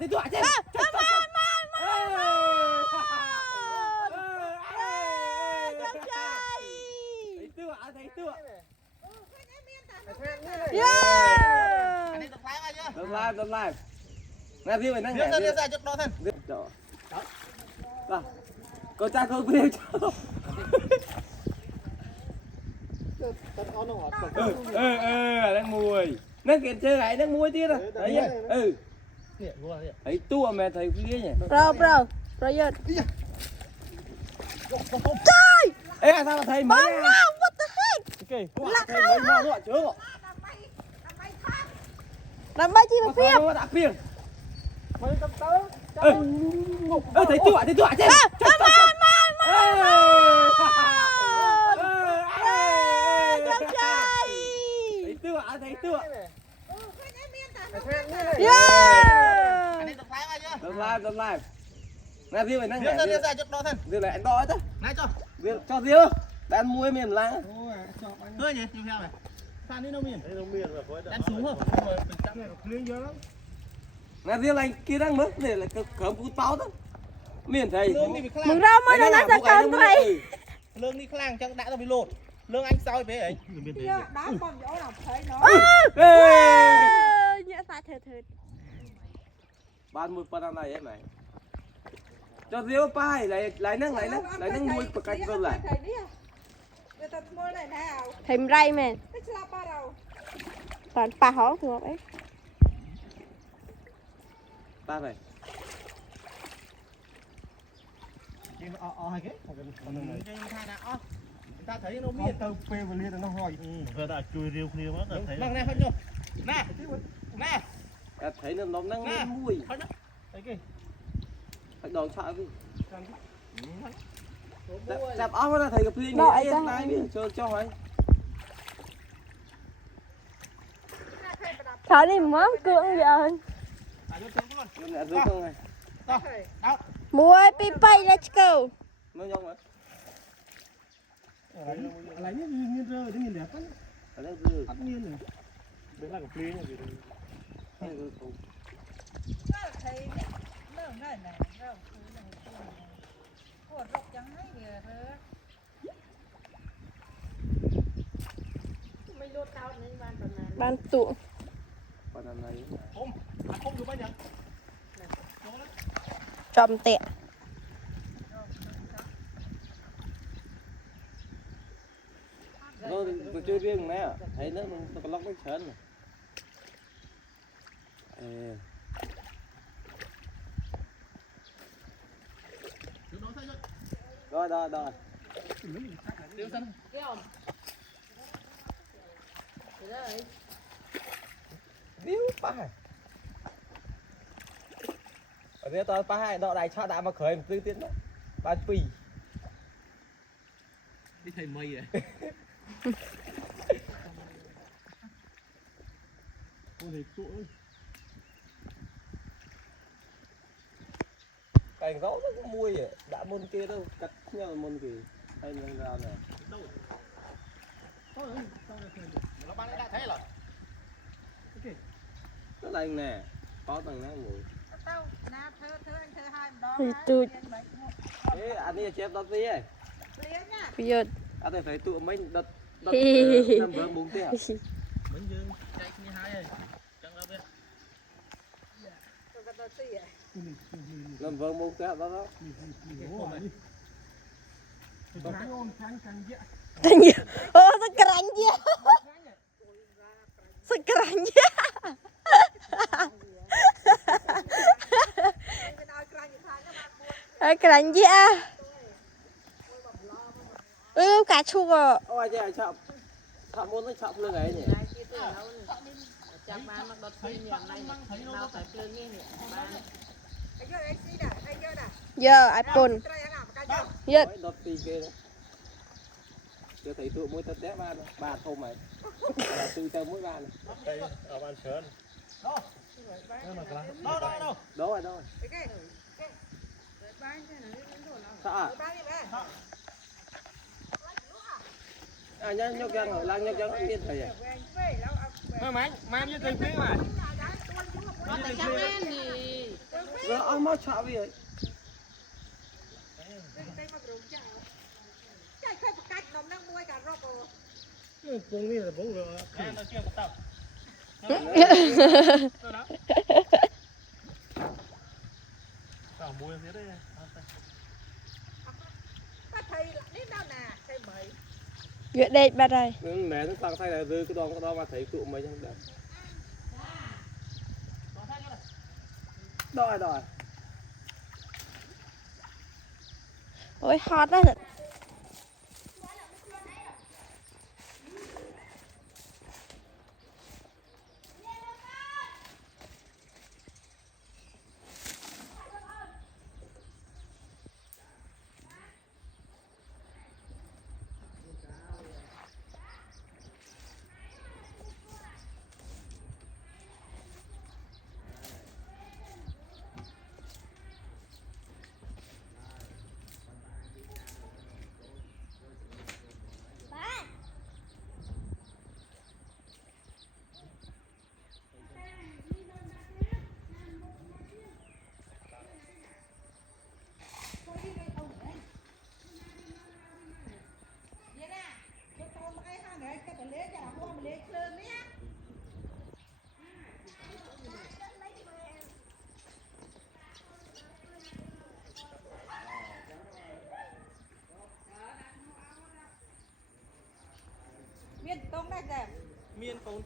đi tua chứ. Thấy tua. Đâm lại. Nè riêng mày năng nhảy. Riêng ra chút đó thân. Đó. Đó. Con cha không biết cho. Đang mùi. Nó kiện chơi lại đang mùi tiết à. Đấy nhá. Thấy tua mẹ thấy phía nhỉ. Bro giờ. Trời. Ê sao mà thấy mấy à? What the heck? Ok. Thấy mấy mò nữa chưa? Làm bay chi mà phiền. Nó đã phiền. Thấy tua chứ. Thấy tua. Đâm lại. Nè riêng mày năng nhảy. Riêng ra chút đó thân. Riêng này anh đo chứ. Này cho. Riêng cho riêng. Đàn muối miền lá. Thôi nhỉ, như thế này. Phan đi đâu miền? Đàn xuống không? Nè riêng này kia đang mất để là cấm cút báo đó. Miền thầy. Mừng rau mới nó sẽ cần vậy. Lương đi khlang chẳng đã tao bị lột. Lương anh sao vậy ấy? Đó còn chỗ nào thấy nó. Nhẹ xa thệt. Ban một phần này em này. Cho riêng pai lấy năng muối bậc cạnh rồi lại. Thèm ray mẹ. Còn pa hó ngọc ấy. Ta này. Hai cái. Ta thấy nó miền tàu phê và liên nó hỏi. Vừa ta chui riêu kia mất rồi thấy. Bằng này hết rồi. Nè. Nè. Thấy nó năng muối. Thấy kì. Phải đòn sợ đi. Chạp ốc nó thầy gặp riêng cho hỏi. Thở đi mớm cưỡng giờ. Mua pi bay let's go. Nó nhông hả? Lấy những nhiên rơi để nhìn đẹp lắm. Ở đây rơi. Bắt nhiên này. Đấy là cặp ly này gì Thấy nó này rau của rốc trắng ấy kìa rơ. Mày lột tao lên Ban tụ. Còn này. không được bao nhiêu. Chòm tẹt. Rồi chơi riêng này à? Thấy nó có lóc bánh sến này. Rồi. Điếu pa. Ở đây tao pa hai đọ đại cho đã mà khởi một tư tiến đó. Ba pì. Đi thầy mây à. Ôi thầy tụi ơi. Cảnh gấu nó cũng mùi à. Đã môn kia đâu. Cắt nhau môn kì. Hay lên ra này. Nó bán đã thấy rồi. Nó lành nè. Có tầng nó mùi. Tao na thơ anh thơ hai đó. Thì tụi. Ê anh đi chép đó gì ấy. Bây giờ. Anh thấy phải tụi mấy đợt nằm vỡ bụng thế hả? Mình dương chạy như hai rồi. Chẳng đâu biết. Nằm vỡ bụng thế hả đó. Tanya. Oh, sekarang dia. Sekarang dia. Sekarang dia. Cà chua. Ôi trời chậm. Chậm muốn nó chậm lưng ấy nhỉ. Chậm ba nó đột phi nhiều này nào phải lưng nghe nè. Giờ iPhone. Giờ Đột phi kia đó. Chưa thấy tụi mũi tất té ba đâu. Ba thôm mày. Là tư tao mũi ba này. Đây ở bàn sớn. Đó. Đâu. Đó rồi. Sao à? À nhóc chân rồi, lang nhóc chân nó biết thầy à. Mang như thầy phí mà. Nó tại chắc em thì ông mau chọn vậy ปงนี่ผมเลยเราเชื่อกับตับต่างมวยเสียได้ Dựa đây ba đây. mẹ nó tăng say là rơi cái đó mà thấy tụ mấy trong đấy đòi Ôi hot đó thật. Miên tông đây đẹp. Miên tông